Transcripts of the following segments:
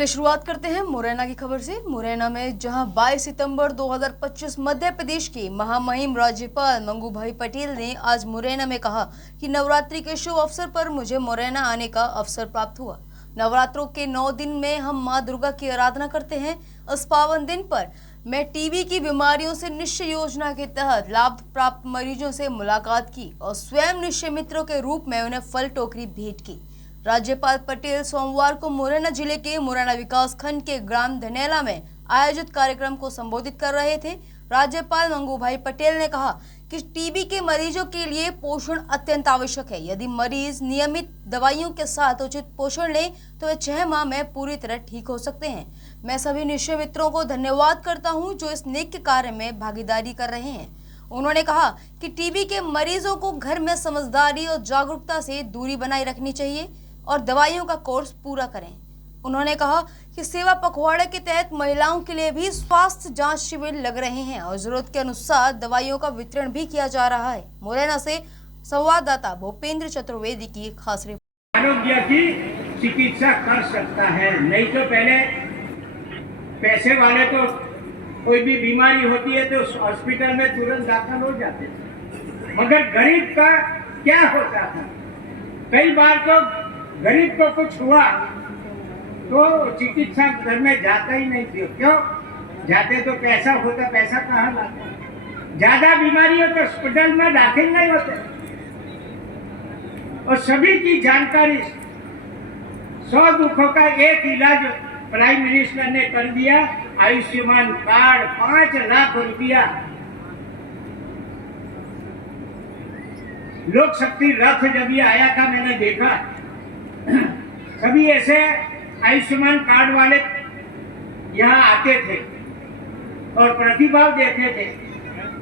चलिए शुरुआत करते हैं मुरैना की खबर से। मुरैना में जहां 22 सितंबर 2025 मध्य प्रदेश के महामहिम राज्यपाल मंगू भाई पटेल ने आज मुरैना में कहा कि नवरात्रि के शुभ अवसर पर मुझे मुरैना आने का अवसर प्राप्त हुआ। नवरात्रों के 9 दिन में हम मां दुर्गा की आराधना करते हैं। इस पावन दिन पर मैं टीबी की बीमारियों से निश्चय योजना के तहत लाभ प्राप्त मरीजों से मुलाकात की और स्वयं निश्चय मित्रों के रूप में उन्हें फल टोकरी भेंट की। राज्यपाल पटेल सोमवार को मुरैना जिले के मुरैना विकास खंड के ग्राम धनेला में आयोजित कार्यक्रम को संबोधित कर रहे थे। राज्यपाल मंगू भाई पटेल ने कहा कि टीबी के मरीजों के लिए पोषण अत्यंत आवश्यक है। यदि मरीज नियमित दवाइयों के साथ उचित पोषण लें तो वे 6 माह में पूरी तरह ठीक हो सकते हैं। मैं सभी निश्चय मित्रों को धन्यवाद करता हूं जो इस नेक कार्य में भागीदारी कर रहे हैं। उन्होंने कहा कि टीबी के मरीजों को घर में समझदारी और जागरूकता से दूरी बनाए रखनी चाहिए और दवाइयों का कोर्स पूरा करें। उन्होंने कहा कि सेवा पखवाड़े के तहत महिलाओं के लिए भी स्वास्थ्य जांच शिविर लग रहे हैं और जरूरत के अनुसार दवाइयों का वितरण भी किया जा रहा है। मुरैना से संवाददाता भूपेंद्र चतुर्वेदी की खास रिपोर्ट। आरोग्य की चिकित्सा कर सकता है, नहीं तो पहले पैसे वाले तो कोई भी बीमारी होती है तो हॉस्पिटल में तुरंत दाखिल हो जाते थे, मगर गरीब का क्या होता था? कई बार तो गरीब को कुछ हुआ तो चिकित्सा घर में जाता ही नहीं थी। क्यों जाते? तो पैसा होता, पैसा कहाँ लाते? ज्यादा बीमारी हो तो हॉस्पिटल में दाखिल नहीं होते। और सभी की जानकारी 100 दुखों का एक इलाज प्राइम मिनिस्टर ने कर दिया। आयुष्मान कार्ड 5 लाख रुपया लोक शक्ति रथ जब ये आया था मैंने देखा सभी ऐसे आयुष्मान कार्ड वाले यहाँ आते थे और प्रतिभाव देते थे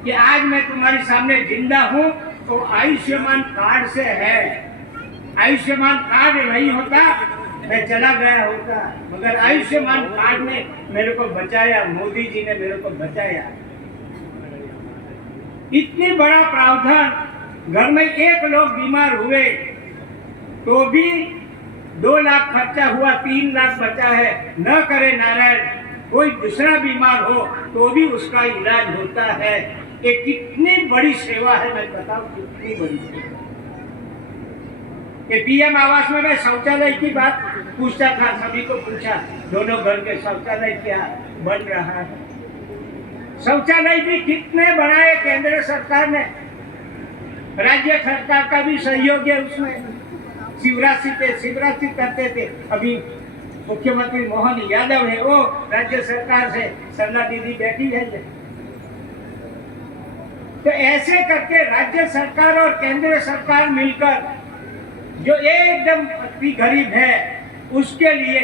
कि आज मैं तुम्हारे सामने जिंदा हूँ तो आयुष्मान कार्ड से है। आयुष्मान कार्ड नहीं होता मैं चला गया होता, मगर आयुष्मान कार्ड ने मेरे को बचाया, मोदी जी ने मेरे को बचाया। इतनी बड़ा प्रावधान, घर में एक लोग बीमार हुए तो भी 2 लाख खर्चा हुआ, 3 लाख बचा है। न करे नारायण, कोई दूसरा बीमार हो तो भी उसका इलाज होता है। ये कितनी बड़ी सेवा है, मैं बताऊं कितनी बड़ी सेवा। ये पीएम आवास में मैं शौचालय की बात पूछता था, सभी को पूछा दोनों घर के शौचालय क्या बन रहा है। शौचालय भी कितने बनाए केंद्र सरकार ने, राज्य सरकार का भी सहयोग है उसमें। शिवरात्रि करते थे, अभी मुख्यमंत्री मोहन यादव है, वो राज्य सरकार से सरला दीदी बैठी है। तो ऐसे करके राज्य सरकार और केंद्र सरकार मिलकर जो एकदम अति गरीब है उसके लिए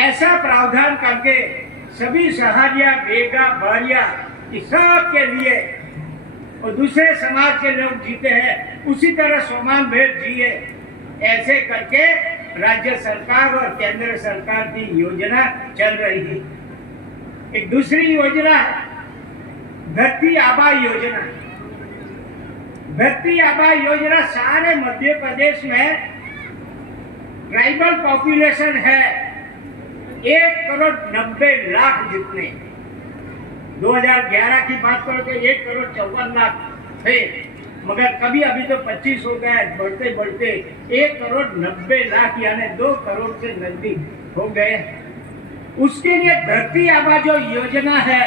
ऐसा प्रावधान करके सभी सहारिया बेगा बारिया सब के लिए और दूसरे समाज के लोग जीते हैं उसी तरह समान भेद जिए। ऐसे करके राज्य सरकार और केंद्र सरकार की योजना चल रही है। एक दूसरी योजना है धरती आबा योजना। धरती आबा योजना सारे मध्य प्रदेश में ट्राइबल पॉपुलेशन है 1,90,00,000 जितने। 2011 की बात करो तो 1,54,00,000 थे, मगर कभी अभी तो 25 हो गए, बढ़ते बढ़ते 1,90,00,000 यानी 2 करोड़ से नजदीक हो गए। उसके लिए धरती आबा जो योजना है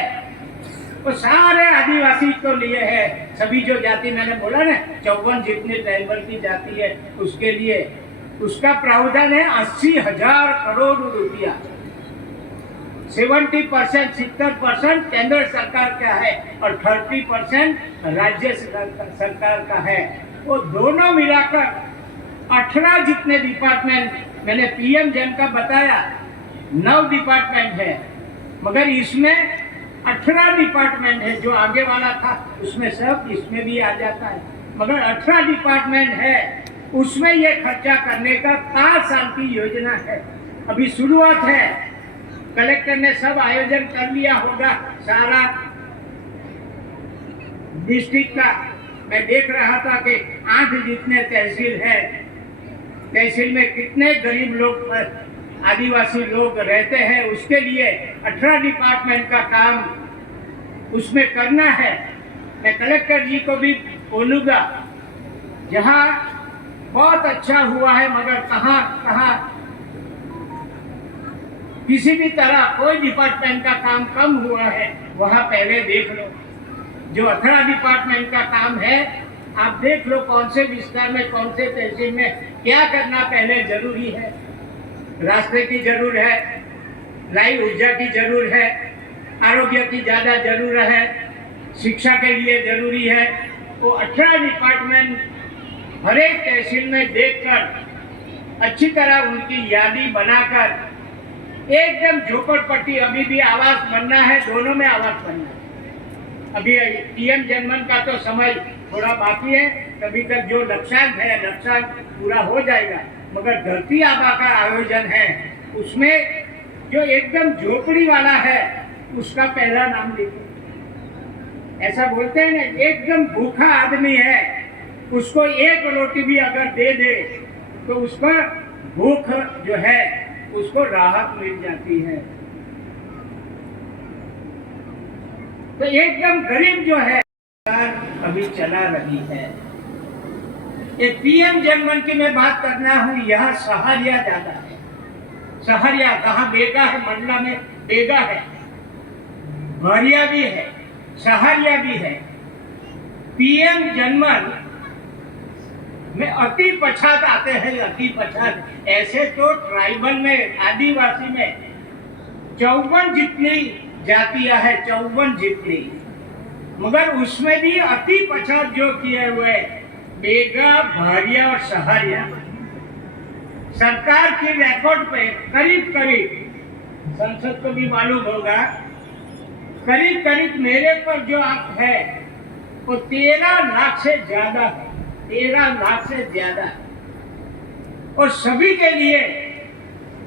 वो सारे आदिवासी को लिए है। सभी जो जाति मैंने बोला ना 54 जितनी ट्राइबल की जाति है उसके लिए उसका प्रावधान है 80,000 करोड़ रुपया। 70% 70% केंद्र सरकार का है और 30% राज्य सरकार का है। वो दोनों मिलाकर 18 जितने डिपार्टमेंट, मैंने पीएम जन का बताया 9 डिपार्टमेंट है, मगर इसमें 18 डिपार्टमेंट है। जो आगे वाला था उसमें सब इसमें भी आ जाता है, मगर 18 डिपार्टमेंट है। उसमें ये खर्चा करने का 5 साल की योजना है। अभी शुरुआत है। कलेक्टर ने सब आयोजन कर लिया होगा सारा डिस्ट्रिक्ट का। मैं देख रहा था कि 8 जितने तहसील है, तहसील में कितने गरीब लोग आदिवासी लोग रहते हैं उसके लिए 18 डिपार्टमेंट का काम उसमें करना है। मैं कलेक्टर जी को भी बोलूँगा, जहाँ बहुत अच्छा हुआ है मगर कहाँ कहाँ किसी भी तरह कोई डिपार्टमेंट का काम कम हुआ है वहाँ पहले देख लो। जो 18 डिपार्टमेंट का काम है आप देख लो कौन से विस्तार में कौन से तहसील में क्या करना पहले जरूरी है। रास्ते की जरूर है, लाइव ऊर्जा की जरूर है, आरोग्य की ज़्यादा जरूरत है, शिक्षा के लिए जरूरी है। वो 18 डिपार्टमेंट हर एक तहसील में देखकर अच्छी तरह उनकी यादी बनाकर एकदम झोपड़पट्टी, अभी भी आवास बनना है, दोनों में आवास बनना है। अभी पीएम जनमन का तो समय थोड़ा बाकी है, तभी तक जो लक्ष्यांक है लक्ष्यांक पूरा हो जाएगा। मगर धरती आबा का आयोजन है उसमें जो एकदम झोपड़ी वाला है उसका पहला नाम लिखो। ऐसा बोलते हैं ना, एकदम भूखा आदमी है उसको एक रोटी भी अगर दे दे तो उसका भूख जो है उसको राहत मिल जाती है। तो एकदम गरीब जो है अभी चला रही है। ये पीएम जनमन की मैं बात करना हूँ, यहाँ सहारिया ज्यादा है। सहारिया कहाँ बेगा है, मंडला में बेगा है, भरिया भी है, सहारिया भी है। पीएम जनमन में अति पछात आते हैं, अति पछात। ऐसे तो ट्राइबल में आदिवासी में 54 जितनी जातियां है, 54 जितनी, मगर उसमें भी अति पछात जो किए हुए बेगा, भारिया और सहारिया सरकार के रिकॉर्ड पे करीब करीब, संसद को भी मालूम होगा, करीब करीब मेरे पर जो आप है वो 13 लाख से ज्यादा है, 13 लाख से ज्यादा। और सभी के लिए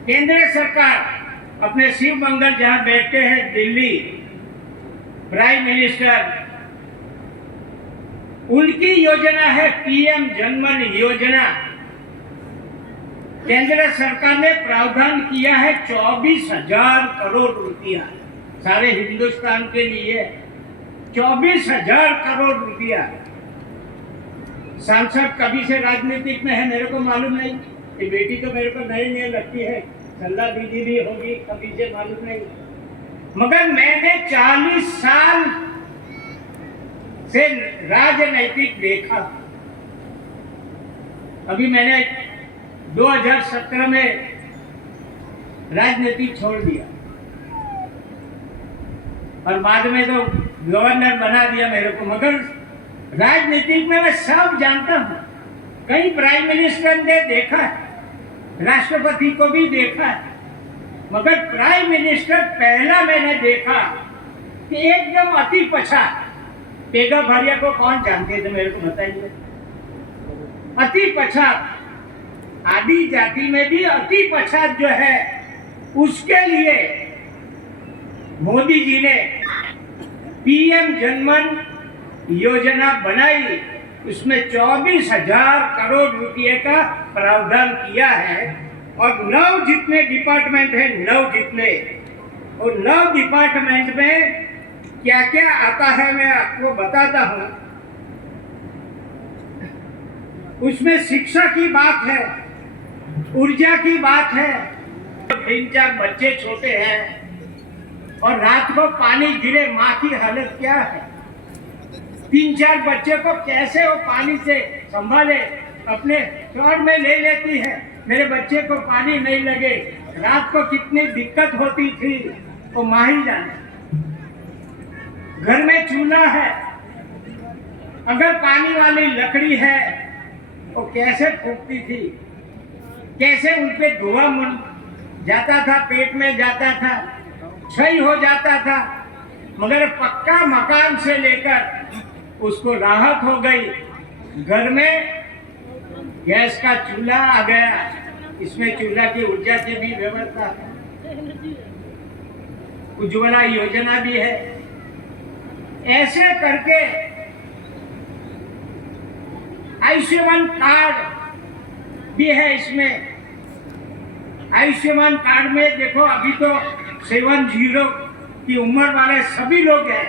केंद्र सरकार अपने शिव मंगल जहां बैठे हैं दिल्ली, प्राइम मिनिस्टर, उनकी योजना है पीएम जनमन योजना। केंद्र सरकार ने प्रावधान किया है 24,000 करोड़ रुपया सारे हिंदुस्तान के लिए, 24,000 करोड़ रुपया। सांसद कभी से राजनीतिक में है मेरे को मालूम नहीं, ये बेटी तो मेरे को नई नई लगती है, सल्ला दीदी भी होगी कभी से मालूम नहीं, मगर मैंने 40 साल से राजनैतिक देखा। अभी मैंने 2017 में राजनीति छोड़ दिया और बाद में तो गवर्नर बना दिया मेरे को, मगर राजनीतिक में मैं सब जानता हूँ। कई प्राइम मिनिस्टर ने देखा है, राष्ट्रपति को भी देखा है, मगर प्राइम मिनिस्टर पहला मैंने देखा कि एकदम अति पछात। बेगा भारिया को कौन जानते थे मेरे को बताइए। अति पछात, आदि जाति में भी अति पछात जो है उसके लिए मोदी जी ने पीएम जनमन योजना बनाई। उसमें 24,000 करोड़ रुपए का प्रावधान किया है और 9 जितने डिपार्टमेंट है, 9 जितने, और 9 डिपार्टमेंट में क्या क्या आता है मैं आपको बताता हूँ। उसमें शिक्षा की बात है, ऊर्जा की बात है। 3-4 बच्चे छोटे हैं और रात को पानी गिरे, माँ की हालत क्या है। 3-4 बच्चे को कैसे वो पानी से संभाले, अपने शॉर्ट में ले लेती है। मेरे बच्चे को पानी नहीं लगे, रात को कितनी दिक्कत होती थी वो माँ ही जाने। घर में चूल्हा है, अगर पानी वाली लकड़ी है वो कैसे फूकती थी, कैसे उन पे धुआं जाता था, पेट में जाता था, क्षय हो जाता था। मगर पक्का मकान से लेकर उसको राहत हो गई। घर में गैस का चूल्हा आ गया, इसमें चूल्हा की ऊर्जा की भी व्यवस्था है, उज्ज्वला योजना भी है। ऐसे करके आयुष्मान कार्ड भी है इसमें। आयुष्मान कार्ड में देखो अभी तो 70 की उम्र वाले सभी लोग हैं,